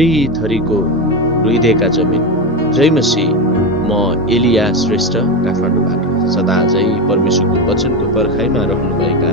थरीथरीको रुइदिएका जमिन। जय मसीह। म एलिया श्रेष्ठ काठमाडौँबाट। सदा झै परमेश्वरको वचनको पर्खाइमा रहनुभएका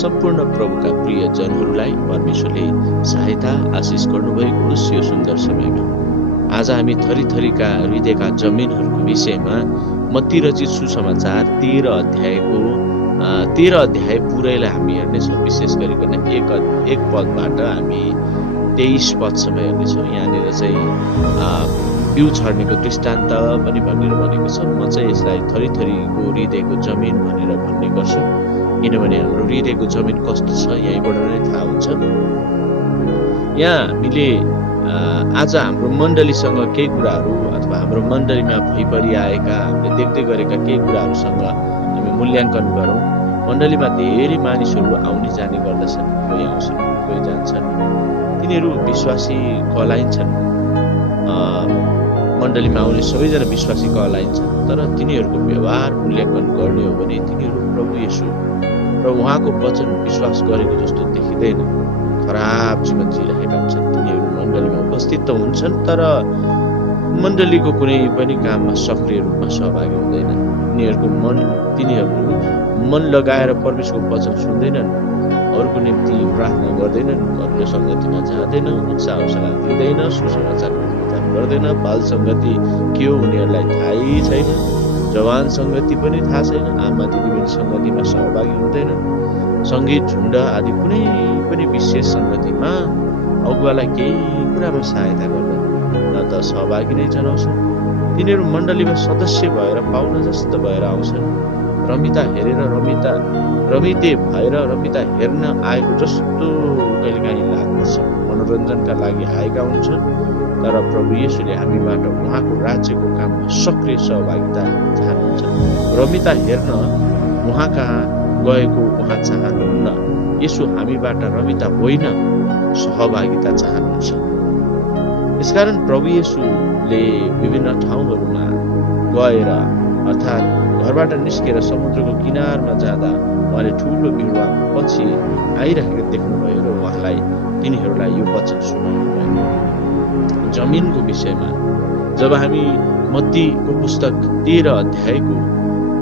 सम्पूर्ण प्रभुका प्रिय जनहरूलाई परमेश्वरले सहायता आशिष गर्नुभएको होस् यो सुन्दर समयमा। आज हामी थरीथरीका रुइदिएका जमिनहरूको विषयमा मत्ती रचित सुसमाचार 13 अध्याय पुरैलाई हामी हेर्नेछौँ। विशेष गरिकन एक पदबाट हामी 23 पदसम्म हेर्नेछौँ। यहाँनिर चाहिँ बिउ छर्नेको दृष्टान्त पनि भनेको छ। म चाहिँ यसलाई थरीथरीको हृदयको जमिन भनेर भन्ने गर्छु, किनभने हाम्रो हृदयको जमिन कस्तो छ यहीँबाट नै थाहा हुन्छ। यहाँ हामीले आज हाम्रो मण्डलीसँग केही कुराहरू अथवा हाम्रो मण्डलीमा भइपरि आएका हामीले देख्दै गरेका केही कुराहरूसँग हामी मूल्याङ्कन गरौँ। मण्डलीमा धेरै मानिसहरू आउने जाने गर्दछन्, कोही आउँछन् कोही जान्छन्। तिनीहरू विश्वासी कहलाइन्छन्, मण्डलीमा आउने सबैजना विश्वासी कहलाइन्छन्, तर तिनीहरूको व्यवहार मूल्याङ्कन गर्ने हो भने तिनीहरू प्रभु येशू र उहाँको वचन विश्वास गरेको जस्तो देखिँदैन। खराब जीवन जिइरहेका हुन्छन्। तिनीहरू मण्डलीमा उपस्थित त हुन्छन् तर मण्डलीको कुनै पनि काममा सक्रिय रूपमा सहभागी हुँदैन। तिनीहरू मन लगाएर परमेश्वरको वचन सुन्दैनन्, अरूको निम्ति प्रार्थना गर्दैनन्, अरूको सङ्गतिमा जाँदैन, उत्साह दिँदैन, सुसमाचार गर्दैन। बाल सङ्गति के हो उनीहरूलाई थाहै छैन, जवान सङ्गति पनि थाहा छैन, आमा दिदीबहिनी सङ्गतिमा सहभागी हुँदैन, सङ्गीत झुन्ड आदि कुनै पनि विशेष सङ्गतिमा अगुवालाई केही कुरामा सहायता गर्दैन, न त सहभागी नै जनाउँछन्। तिनीहरू मण्डलीमा सदस्य भएर पाहुना जस्तो भएर आउँछन्, रमिता हेरेर रमिते भएर रमिता हेर्न आएको जस्तो कहिलेकाहीँ लाग्दछ। मनोरञ्जनका लागि आएका हुन्छन्, तर प्रभु येशूले हामीबाट उहाँको राज्यको काममा सक्रिय सहभागिता चाहनुहुन्छ। रमिता हेर्न उहाँ कहाँ गएको उहाँ चाहनुहुन्न। येशू हामीबाट रमिता होइन, सहभागिता चाहनुहुन्छ। यसकारण प्रभु येशूले विभिन्न ठाउँहरूमा गएर अर्थात् घरबाट निस्केर समुद्रको किनारमा जाँदा उहाँले ठुलो भिडमा पछि आइरहेको देख्नुभयो र उहाँलाई तिनीहरूलाई यो वचन सुनाउनु भयो। जमिनको विषयमा जब हामी मत्तीको पुस्तक 13 अध्यायको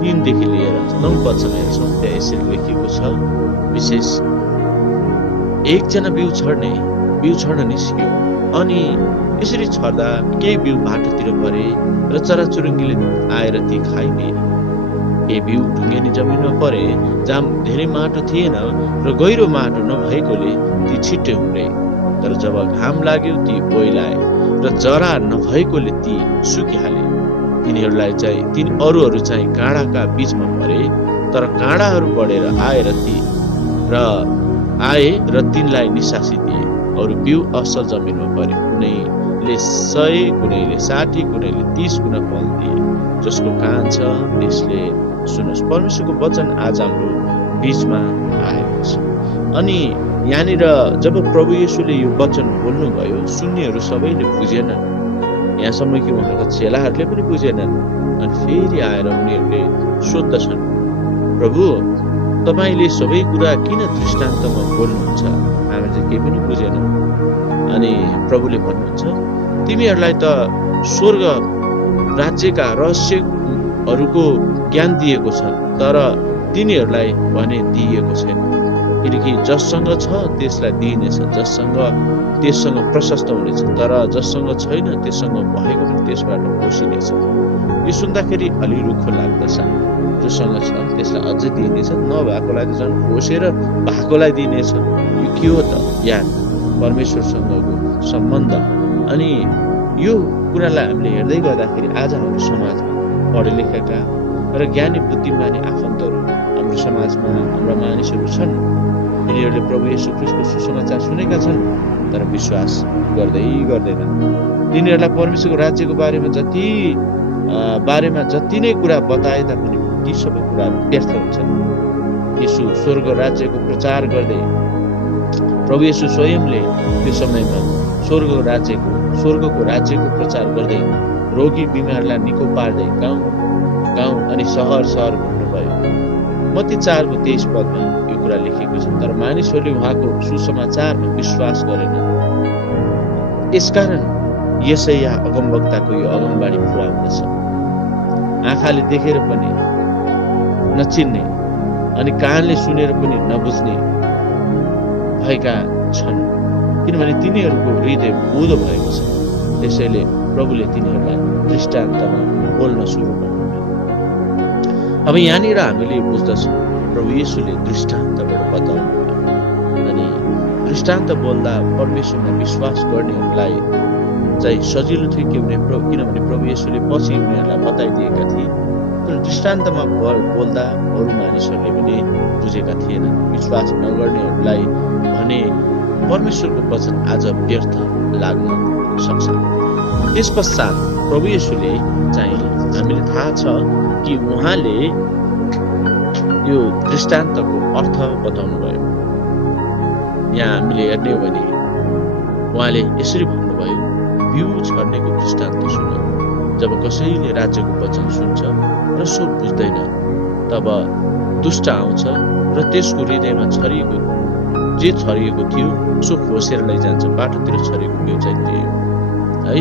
3 देखि लिएर 9 पदसम्म हेर्छौँ, त्यहाँ यसरी लेखिएको छ। विशेष एकजना बिउ छर्न निस्क्यो, अनि यसरी छर्दा केही बिउ बाटोतिर परे र चराचुरुङ्गीले आएर ती खाइदिए। केही बिउ ढुङ्गेनी जमिनमा परे जहाँ धेरै माटो थिएन र गहिरो माटो नभएकोले ती छिट्टै उम्रे। तर जब घाम लाग्यो ती ओइलाए र जरा नभएकोले ती सुकिहाले। अरूहरू चाहिँ काँडाका बीचमा परे, तर काँडाहरू बढेर आए र तिनलाई निसासी दिए। अरू बिउ असल जमिनमा परे, कुनैले 100, कुनैले 60, कुनैले 30 गुणा फल दिए। जसको कान छ त्यसले सुनोस्। परमेश्वरको वचन आज हाम्रो बीचमा आएको छ। अनि यहाँनिर जब प्रभु येशूले यो वचन बोल्नुभयो, सुन्नेहरू सबैले बुझेनन्, यहाँसम्म कि उहाँका चेलाहरूले पनि बुझेनन्। अनि फेरि आएर उनीहरूले सोध्दछन्, प्रभु तपाईँले सबै कुरा किन दृष्टान्तमा बोल्नुहुन्छ? हामी चाहिँ केही पनि बुझेनौँ। अनि प्रभुले भन्नुहुन्छ, तिमीहरूलाई त स्वर्ग राज्यका रहस्यहरूको ज्ञान दिएको छ, तर तिनीहरूलाई भने दिइएको छैन। किनकि जससँग छ त्यसलाई दिइनेछ, त्यससँग प्रशस्त हुनेछ, तर जससँग छैन त्यससँग भएको पनि त्यसबाट खोसिनेछ। यो सुन्दाखेरि अलि रुखो लाग्दछ। जोसँग छ त्यसलाई अझै दिइनेछ, नभएकोलाई त झन् खोसेर भएकोलाई दिइनेछ। यो के हो त? ज्ञान, परमेश्वरसँगको सम्बन्ध। अनि यो कुरालाई हामीले हेर्दै गर्दाखेरि आज हाम्रो समाजमा पढे लेखेका र ज्ञानी बुद्धिमानी आफन्तहरू हाम्रो समाजमा हाम्रा मानिसहरू छन्। यिनीहरूले प्रभु येशू ख्रीष्टको सुसमाचार सुनेका छन् तर विश्वास गर्दैनन्। तिनीहरूलाई परमेश्वरको राज्यको बारेमा जति नै कुरा बताए तापनि ती सबै कुरा व्यर्थ हुन्छन्। येशू स्वर्ग राज्यको प्रचार गर्दै, प्रभु येशू स्वयंले त्यो समयमा स्वर्गको राज्यको प्रचार गर्दै रोगी बिमारलाई निको पार्दै गाउँ अनि सहर घुम्नुभयो। मत्ती 4:23 पदमा यो कुरा लेखिएको छ। तर मानिसहरूले उहाँको सुसमाचारमा विश्वास गरेनन्। यसकारण यसैया अगमवक्ताको यो अगमबाणी पूरा हुँदछ। आँखाले देखेर पनि नचिन्ने अनि कानले सुनेर पनि नबुझ्ने भएका छन्, किनभने तिनीहरूको हृदय बोधो भएको छ। त्यसैले प्रभुले तिनीहरूलाई दृष्टान्तमा बोल्न सुरु गर्नुभयो। अब यहाँनिर हामीले बुझ्दछौँ प्रभु येशूले दृष्टान्तबाट बताउनु भयो। अनि दृष्टान्त बोल्दा परमेश्वरमा विश्वास गर्नेहरूलाई चाहिँ सजिलो थियो, किनभने प्रभु येशूले पछि उनीहरूलाई बताइदिएका थिए। तर दृष्टान्तमा बोल्दा अरू मानिसहरूले पनि बुझेका थिएनन्। विश्वास नगर्नेहरूलाई भने परमेश्वरको वचन आज व्यर्थ लाग्न सक्छ। त्यस पश्चात प्रभु येशूले चाहिँ हामीले थाहा छ कि उहाँले यो दृष्टान्तको अर्थ बताउनु भयो। यहाँ हामीले हेर्ने हो भने उहाँले यसरी भन्नुभयो, बिउ छर्नेको दृष्टान्त सुन। जब कसैले राज्यको वचन सुन्छ र सो बुझ्दैन, तब दुष्ट आउँछ र त्यसको हृदयमा जे छरिएको थियो सो खोसेर लैजान्छ। बाटोतिर छरेको बिउ चाहिँ त्यही हो है।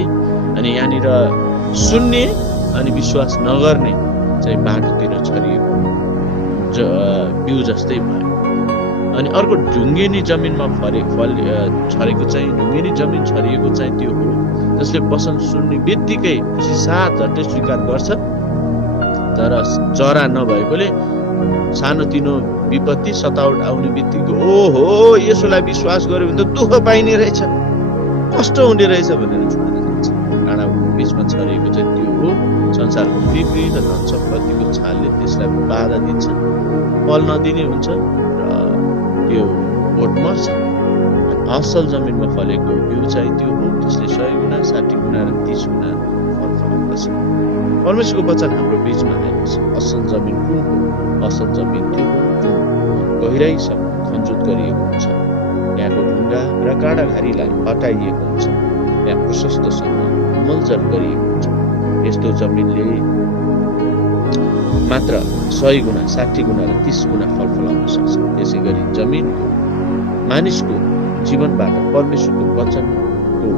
अनि यहाँनिर सुन्ने अनि विश्वास नगर्ने चाहिँ बाटोतिर छरिएको बिउ जस्तै भयो। अनि अर्को ढुङ्गेनी जमिनमा छरेको चाहिँ ढुङ्गेनी जमिन छरिएको चाहिँ त्यो हो जसले वचन सुन्ने बित्तिकै खुसी साथ झट्टै स्वीकार गर्छ, तर जरा नभएकोले सानोतिनो विपत्ति सतावट आउने बित्तिकै ओहो यसोलाई विश्वास गर्यो भने त दुःख पाइने रहेछ, कष्ट हुने रहेछ भनेर छोडेर जान्छ। काँडाको बिचमा छरिएको चाहिँ त्यो हो संसारको बिक्री र धन सम्पत्तिको छालले त्यसलाई बाधा दिन्छ, फल नदिने हुन्छ र त्यो बोट मर्छ। असल जमिनमा फलेको बिउ चाहिँ त्यो हो त्यसले 100 गुणा 60 गुणा र 30 गुणा फल फलाउँदछ। परमेश्वरको वचन हाम्रो बीचमा आएको छ। असल जमिन कुन हो? असल जमिन त्यो हो जुन गहिराइसम्म खनजोत गरिएको हुन्छ, त्यहाँको ढुङ्गा र काँडाघारीलाई हटाइएको हुन्छ, त्यहाँ प्रशस्तसँग मलजल गरिएको हुन्छ। यस्तो जमिनले मात्र 100 गुणा 60 गुणा र 30 गुणा फल फलाउन सक्छ। त्यसै गरी जमिनको मानिसको जीवनबाट परमेश्वरको वचनको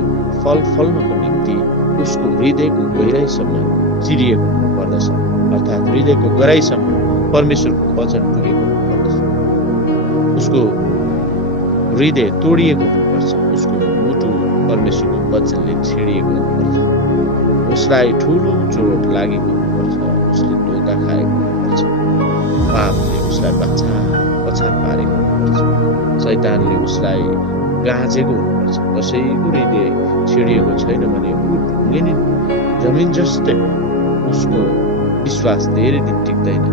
फल फल्नको निम्ति उसको हृदयको गहिराइसम्म चिरिएको पर्दछ, अर्थात् हृदयको गहिराइसम्म परमेश्वरको वचन पुगेको पर्दछ। उसको हृदय तोडिएको हुनुपर्छ, उसको मुटु परमेश्वरको वचनले छेडिएको हुनुपर्छ, उसलाई ठुलो चोट लागेको हुनुपर्छ, उसले धोका खाएको हुनुपर्छ, पापले उसलाई पछाड पारेको हुनुपर्छ, शैतानले उसलाई गाँचेको हुनुपर्छ। कसैको हृदय छेडिएको छैन भने ऊ ढुङ्गेनी जमिन जस्तै उसको विश्वास धेरै दिन टिक्दैन।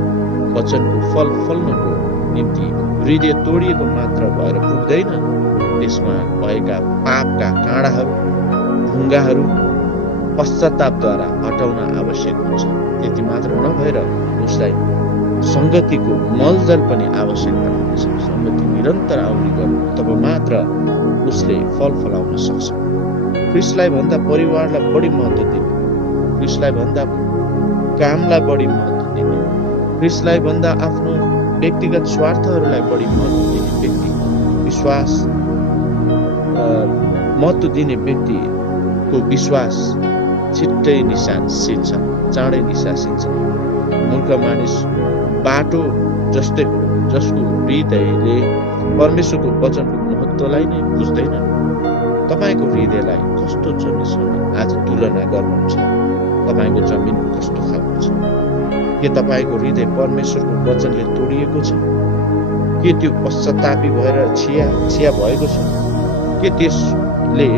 वचनको फल फल्नको निम्ति हृदय तोडिएको मात्र भएर पुग्दैन, त्यसमा भएका पापका काँडाहरू ढुङ्गाहरू पश्चातापद्वारा हटाउन आवश्यक हुन्छ। त्यति मात्र नभएर उसलाई संगतिको मलजल पनि आवश्यक पर्दछ। संगति निरन्तर आउने गर्नु तब मात्र उसले फल फलाउन सक्छ। ख्रिस्टलाई भन्दा परिवारलाई बढी महत्त्व दिने, ख्रिस्टलाई भन्दा कामलाई बढी महत्त्व दिने, ख्रिस्टलाई भन्दा आफ्नो व्यक्तिगत स्वार्थहरूलाई बढी महत्त्व दिने व्यक्ति, विश्वास महत्त्व दिने व्यक्तिको विश्वास छिट्टै निसासिन्छ, चाँडै निसासिन्छ। मूर्ख मानिस बाटो जस्तै हो जसको हृदयले परमेश्वरको वचनको महत्त्वलाई नै बुझ्दैन। तपाईको हृदयलाई कस्तो जमिनसँग आज तुलना गर्नुहुन्छ? तपाईको जमिन कस्तो खालको छ? के तपाईको हृदय परमेश्वरको वचनले तोडिएको छ? के त्यो पश्चातापी भएर छिया भएको छ? के त्यसले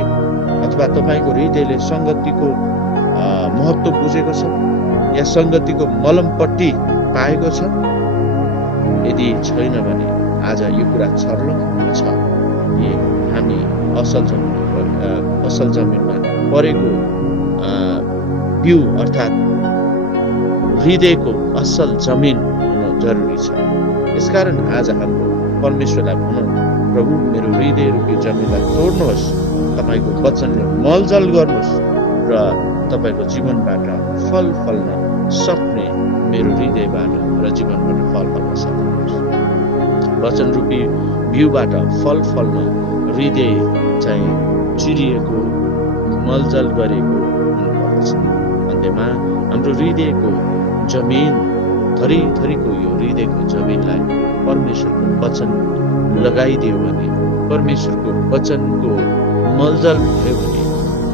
अथवा तपाईको हृदयले संगतिको महत्त्व बुझेको छ या संगतिको मलमपट्टि पाएको छ? यदि छैन भने आज यो कुरा छर्लङ्ग छ कि हामी असल जमिनमा परेको बिउ अर्थात् हृदयको असल जमिन हुन जरुरी छ। यसकारण आज हाम्रो परमेश्वरलाई भनौँ, प्रभु मेरो हृदय रूपी जमिनलाई तोड्नुहोस्, तपाईको वचनले मलजल गर्नुहोस् र तपाईको जीवनबाट फल फल्न सक्ने मेरो हृदयबाट र जीवनबाट फल फल्न सक्नुहोस्। वचन रूपी बिउबाट फल फल्न हृदय चाहिँ चिरिएको मलजल गरेको हुनुपर्दछ। अन्त्यमा हाम्रो हृदयको जमिन थरीथरीको यो हृदयको जमिनलाई परमेश्वरको वचन लगाइदियो भने, परमेश्वरको वचनको मलजल भयो भने,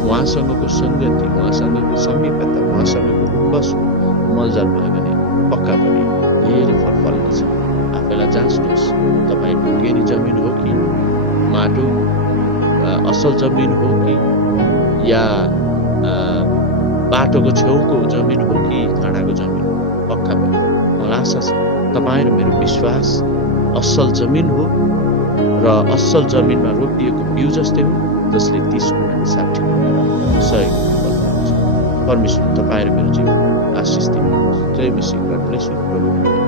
उहाँसँगको सङ्गति, उहाँसँगको समीपता, उहाँसँगको बस्नु मलजल भयो भने पक्का पनि धेरै फल फल्नेछ। आफैलाई जाँच्नुहोस्, तपाईँको केरी जमिन हो कि माटो असल जमिन हो कि या बाटोको छेउको जमिन हो कि खाडाको जमिन हो। पक्का पनि मलाई आशा छ तपाईँ र मेरो विश्वास असल जमिन हो र असल जमिनमा रोपिएको बिउ जस्तै हो, जसले 30 गुणा 60 गुणा 100 गुणा। परमेश्वर तपाईँ र मेरो जीवन आशिष दिनुहोस्। जय मसीह। God bless you.